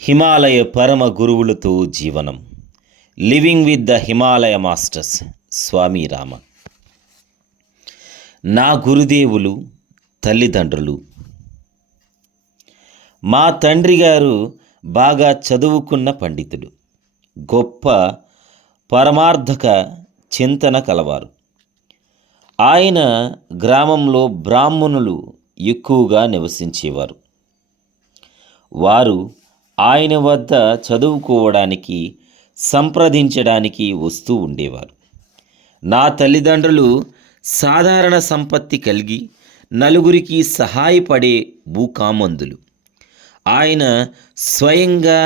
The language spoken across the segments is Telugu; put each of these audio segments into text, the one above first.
హిమాలయ పరమ గురువులతో జీవనం. Living with the Himalaya masters. Swami Rama. నా గురుదేవులు, తల్లిదండ్రులు. మా తండ్రి గారు బాగా చదువుకున్న పండితుడు, గొప్ప పరమార్థక చింతన కలవారు. ఆయన గ్రామంలో బ్రాహ్మణులు ఎక్కువగా నివసించేవారు. వారు ఆయన వద్ద చదువుకోవడానికి, సంప్రదించడానికి వస్తూ ఉండేవారు. నా తల్లిదండ్రులు సాధారణ సంపత్తి కలిగి నలుగురికి సహాయపడే భూకామందులు. ఆయన స్వయంగా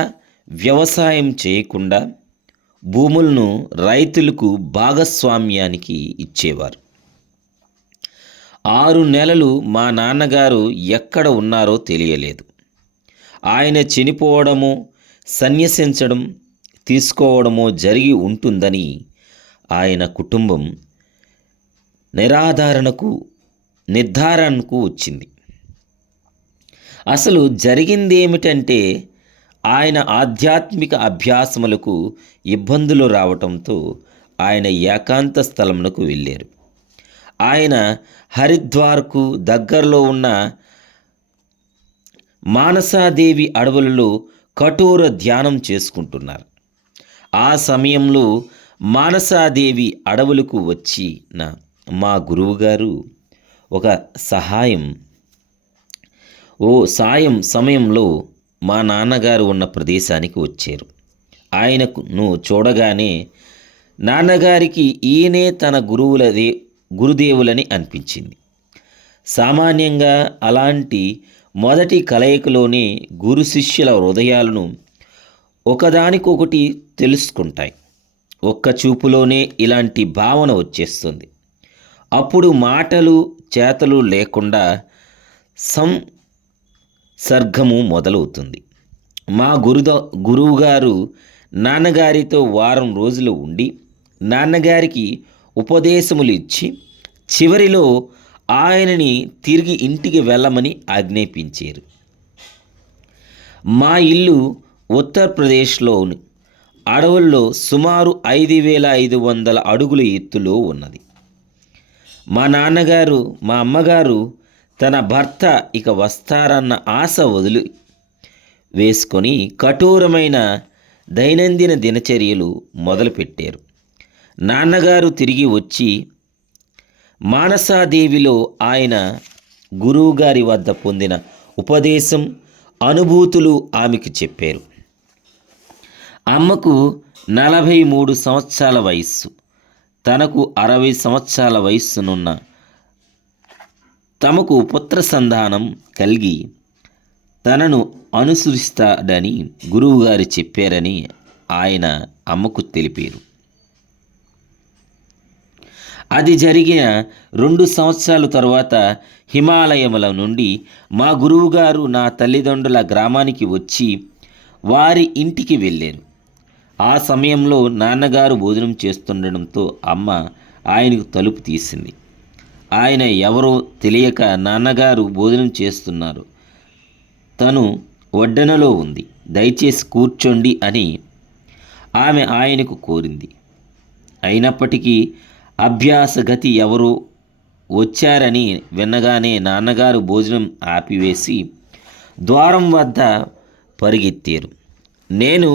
వ్యవసాయం చేయకుండా భూములను రైతులకు భాగస్వామ్యానికి ఇచ్చేవారు. 6 నెలలు మా నాన్నగారు ఎక్కడ ఉన్నారో తెలియలేదు. ఆయన చనిపోవడమో, సన్యసించడం, తీసుకోవడమో జరిగి ఉంటుందని ఆయన కుటుంబం నిర్ధారణకు వచ్చింది. అసలు జరిగిందేమిటంటే, ఆయన ఆధ్యాత్మిక అభ్యాసములకు ఇబ్బందులు రావటంతో ఆయన ఏకాంత స్థలమునకు వెళ్ళారు. ఆయన హరిద్వార్కు దగ్గరలో ఉన్న మానసాదేవి అడవులలో కఠోర ధ్యానం చేసుకుంటున్నారు. ఆ సమయంలో మానసాదేవి అడవులకు వచ్చిన మా గురువుగారు ఒక సాయం సమయంలో మా నాన్నగారు ఉన్న ప్రదేశానికి వచ్చారు. ఆయనను చూడగానే నాన్నగారికి ఈయనే తన గురుదేవులని అనిపించింది. సామాన్యంగా అలాంటి మొదటి కలయికలోనే గురు శిష్యుల హృదయాలను ఒకదానికొకటి తెలుసుకుంటాయి. ఒక్క చూపులోనే ఇలాంటి భావన వచ్చేస్తుంది. అప్పుడు మాటలు చేతలు లేకుండా సంసర్గము మొదలవుతుంది. మా గురువుగారు నాన్నగారితో వారం రోజులు ఉండి నాన్నగారికి ఉపదేశములు ఇచ్చి చివరిలో ఆయనని తిరిగి ఇంటికి వెళ్ళమని ఆజ్ఞాపించారు. మా ఇల్లు ఉత్తరప్రదేశ్లోని అడవుల్లో సుమారు 5500 అడుగుల ఎత్తులో ఉన్నది. మా నాన్నగారు, మా అమ్మగారు తన భర్త ఇక వస్తారన్న ఆశ వదిలి వేసుకొని కఠోరమైన దైనందిన దినచర్యలు మొదలుపెట్టారు. నాన్నగారు తిరిగి వచ్చి మానసాదేవిలో ఆయన గురువుగారి వద్ద పొందిన ఉపదేశం, అనుభూతులు ఆమెకు చెప్పారు. అమ్మకు 43 సంవత్సరాల వయస్సు, తనకు 60 సంవత్సరాల వయస్సునున్న తమకు పుత్ర సంతానం కలిగి తనను అనుసరిస్తాడని గురువుగారు చెప్పారని ఆయన అమ్మకు తెలిపారు. అది జరిగిన 2 సంవత్సరాల తరువాత హిమాలయముల నుండి మా గురువుగారు నా తల్లిదండ్రుల గ్రామానికి వచ్చి వారి ఇంటికి వెళ్ళారు. ఆ సమయంలో నాన్నగారు భోజనం చేస్తుండడంతో అమ్మ ఆయనకు తలుపు తీసింది. ఆయన ఎవరో తెలియక నాన్నగారు భోజనం చేస్తున్నారు, తను వడ్డనలో ఉంది, దయచేసి కూర్చోండి అని ఆమె ఆయనకు కోరింది. అయినప్పటికీ అభ్యాసగతి ఎవరో వచ్చారని వినగానే నాన్నగారు భోజనం ఆపివేసి ద్వారం వద్ద పరిగెత్తారు. నేను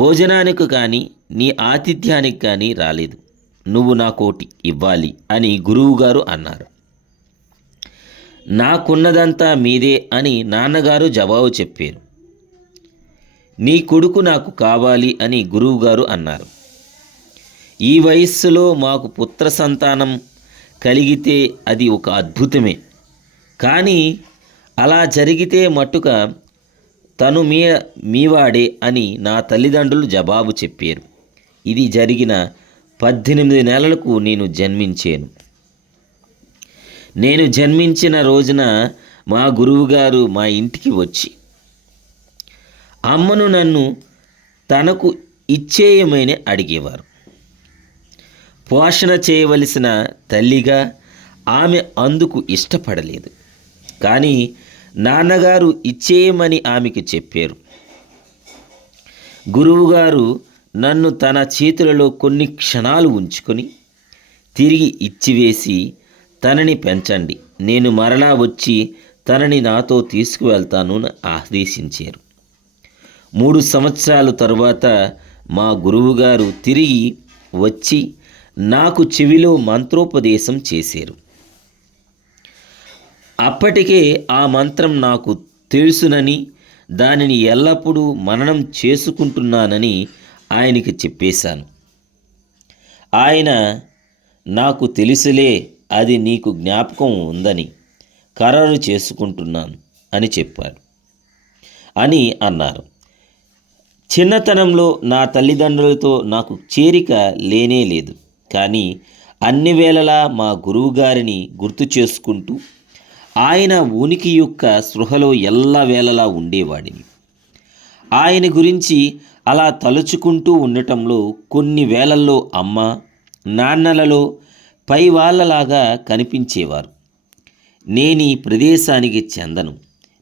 భోజనానికి కానీ నీ ఆతిథ్యానికి కానీ రాలేదు, నువ్వు నాకోటి ఇవ్వాలి అని గురువుగారు అన్నారు. నాకున్నదంతా మీదే అని నాన్నగారు జవాబు చెప్పారు. నీ కొడుకు నాకు కావాలి అని గురువుగారు అన్నారు. ఈ వయస్సులో మాకు పుత్ర సంతానం కలిగితే అది ఒక అద్భుతమే, కానీ అలా జరిగితే మట్టుక తను మీవాడే అని నా తల్లిదండ్రులు జవాబు చెప్పారు. ఇది జరిగిన 18 నెలలకు నేను జన్మించాను. నేను జన్మించిన రోజున మా గురువుగారు మా ఇంటికి వచ్చి అమ్మను నన్ను తనకు ఇచ్చేయమని అడిగేవారు. పోషణ చేయవలసిన తల్లిగా ఆమె అందుకు ఇష్టపడలేదు. కానీ నాన్నగారు ఇచ్చేయమని ఆమెకు చెప్పారు. గురువుగారు నన్ను తన చేతులలో కొన్ని క్షణాలు ఉంచుకొని తిరిగి ఇచ్చివేసి, తనని పెంచండి, నేను మరలా వచ్చి తనని నాతో తీసుకువెళ్తాను అని ఆదేశించారు. 3 సంవత్సరాల తరువాత మా గురువుగారు తిరిగి వచ్చి నాకు చెవిలో మంత్రోపదేశం చేశారు. అప్పటికే ఆ మంత్రం నాకు తెలుసునని, దానిని ఎల్లప్పుడూ మననం చేసుకుంటున్నానని ఆయనకి చెప్పేశాను. ఆయన నాకు తెలుసులే, అది నీకు జ్ఞాపకం ఉందని ఖరారు చేసుకుంటున్నాను అని చెప్పాడు అని అన్నారు. చిన్నతనంలో నా తల్లిదండ్రులతో నాకు చేరిక లేనే లేదు. కానీ అన్ని వేళలా మా గురువుగారిని గుర్తు చేసుకుంటూ ఆయన ఉనికి యొక్క స్పృహలో ఎల్లవేళలా ఉండేవాడిని. ఆయన గురించి అలా తలుచుకుంటూ ఉండటంలో కొన్ని వేళల్లో అమ్మ, నాన్నలలో పై వాళ్ళలాగా కనిపించేవారు. నేను ఈ ప్రదేశానికి చెందను,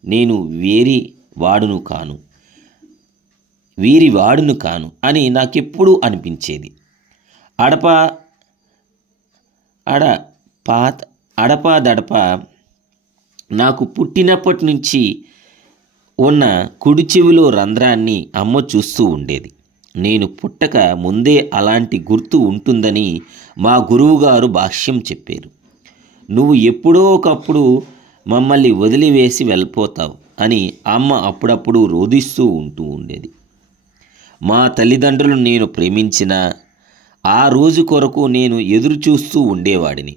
నేను వీరి వాడును కాను అని నాకెప్పుడూ అనిపించేది. అడపాదడపా నాకు పుట్టినప్పటి నుంచి ఉన్న కుడి చెవిలో రంధ్రాన్ని అమ్మ చూస్తూ ఉండేది. నేను పుట్టక ముందే అలాంటి గుర్తు ఉంటుందని మా గురువుగారు భాష్యం చెప్పారు. నువ్వు ఎప్పుడో ఒకప్పుడు మమ్మల్ని వదిలివేసి వెళ్ళిపోతావు అని అమ్మ అప్పుడప్పుడు రోదిస్తూ ఉండేది. మా తల్లిదండ్రులు నేను ప్రేమించిన ఆ రోజు కొరకు నేను ఎదురు చూస్తూ ఉండేవాడిని.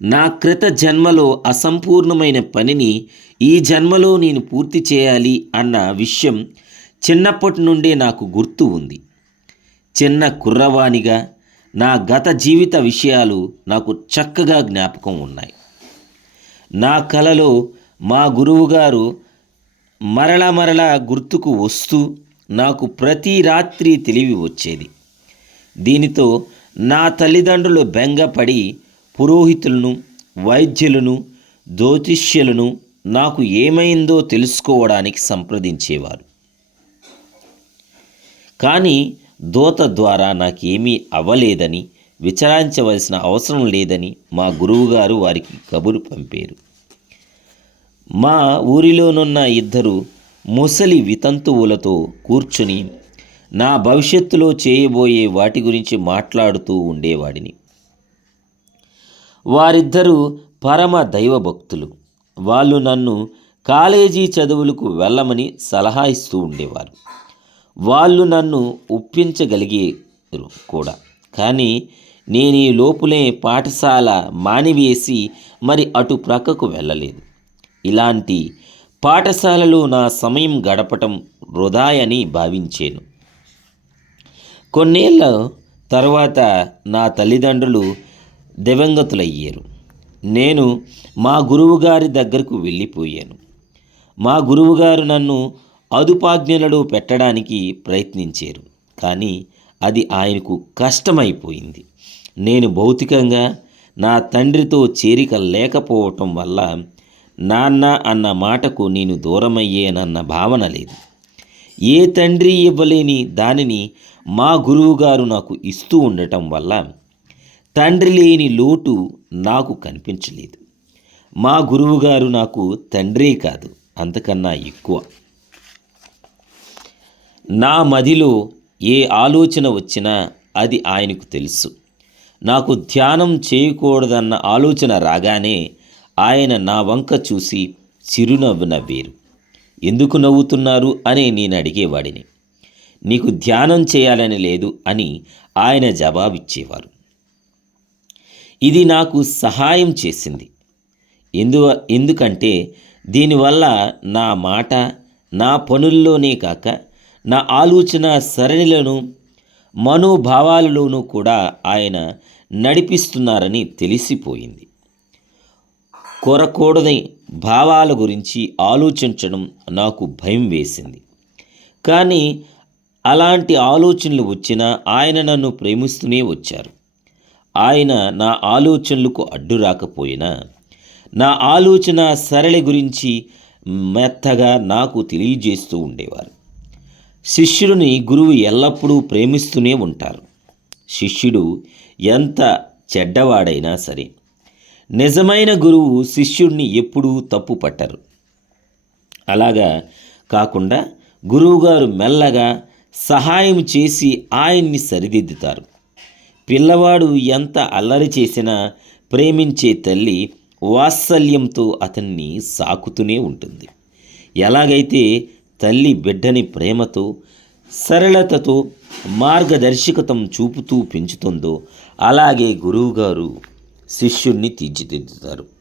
నా క్రిత జన్మలో అసంపూర్ణమైన పనిని ఈ జన్మలో నేను పూర్తి చేయాలి అన్న విషయం చిన్నప్పటి నుండే నాకు గుర్తు ఉంది. చిన్న కుర్రవానిగా నా గత జీవిత విషయాలు నాకు చక్కగా జ్ఞాపకం ఉన్నాయి. నా కలలో మా గురువుగారు మరలా గుర్తుకు వస్తూ నాకు ప్రతి రాత్రి తెలివి వచ్చేది. దీనితో నా తల్లిదండ్రులు బెంగపడి పురోహితులను, వైద్యులను, జ్యోతిష్యులను నాకు ఏమైందో తెలుసుకోవడానికి సంప్రదించేవారు. కానీ దూత ద్వారా నాకేమీ అవ్వలేదని, విచారించవలసిన అవసరం లేదని మా గురువుగారు వారికి కబురు పంపారు. మా ఊరిలోనున్న 2 ముసలి వితంతువులతో కూర్చుని నా భవిష్యత్తులో చేయబోయే వాటి గురించి మాట్లాడుతూ ఉండేవాడిని. వారిద్దరూ పరమ దైవభక్తులు. వాళ్ళు నన్ను కాలేజీ చదువులకు వెళ్ళమని సలహా ఇస్తూ ఉండేవారు. వాళ్ళు నన్ను ఒప్పించగలిగారు కూడా. కానీ నేను ఈ లోపులే పాఠశాల మానివేసి మరి అటు ప్రక్కకు వెళ్ళలేదు. ఇలాంటి పాఠశాలలో నా సమయం గడపటం వృధాయని భావించాను. కొన్నేళ్ల తర్వాత నా తల్లిదండ్రులు దివంగతులయ్యారు. నేను మా గురువుగారి దగ్గరకు వెళ్ళిపోయాను. మా గురువుగారు నన్ను అదుపాజ్ఞలలో పెట్టడానికి ప్రయత్నించారు. కానీ అది ఆయనకు కష్టమైపోయింది. నేను భౌతికంగా నా తండ్రితో చేరిక లేకపోవటం వల్ల నాన్న అన్న మాటకు నేను దూరమయ్యేనన్న భావన లేదు. ఏ తండ్రి ఇవ్వలేని దానిని మా గురువుగారు నాకు ఇస్తూ ఉండటం వల్ల తండ్రి లేని లోటు నాకు కనిపించలేదు. మా గురువుగారు నాకు తండ్రే కాదు, అంతకన్నా ఎక్కువ. నా మదిలో ఏ ఆలోచన వచ్చినా అది ఆయనకు తెలుసు. నాకు ధ్యానం చేయకూడదన్న ఆలోచన రాగానే ఆయన నా వంక చూసి చిరునవ్వు నవ్వేరు. ఎందుకు నవ్వుతున్నారు అని నేను అడిగేవాడిని. నీకు ధ్యానం చేయాలని లేదు అని ఆయన జవాబిచ్చేవారు. ఇది నాకు సహాయం చేసింది. ఎందుకంటే దీనివల్ల నా మాట, నా పనుల్లోనే కాక నా ఆలోచన సరళిలను, మనోభావాలలోనూ కూడా ఆయన నడిపిస్తున్నారని తెలిసిపోయింది. కోరకూడని భావాల గురించి ఆలోచించడం నాకు భయం వేసింది. కానీ అలాంటి ఆలోచనలు వచ్చినా ఆయన నన్ను ప్రేమిస్తూనే వచ్చారు. ఆయన నా ఆలోచనలకు అడ్డు రాకపోయినా నా ఆలోచన సరళి గురించి మెత్తగా నాకు తెలియజేస్తూ ఉండేవారు. శిష్యుడిని గురువు ఎల్లప్పుడూ ప్రేమిస్తూనే ఉంటారు. శిష్యుడు ఎంత చెడ్డవాడైనా సరే నిజమైన గురువు శిష్యుడిని ఎప్పుడూ తప్పు పట్టరు. అలాగా కాకుండా గురువుగారు మెల్లగా సహాయం చేసి ఆయన్ని సరిదిద్దుతారు. పిల్లవాడు ఎంత అల్లరి చేసినా ప్రేమించే తల్లి వాత్సల్యంతో అతన్ని సాకుతూనే ఉంటుంది. ఎలాగైతే తల్లి బిడ్డని ప్రేమతో, సరళతతో, మార్గదర్శకతం చూపుతూ పెంచుతుందో అలాగే గురువుగారు శిష్యుణ్ణి తీర్చిదిద్దుతారు.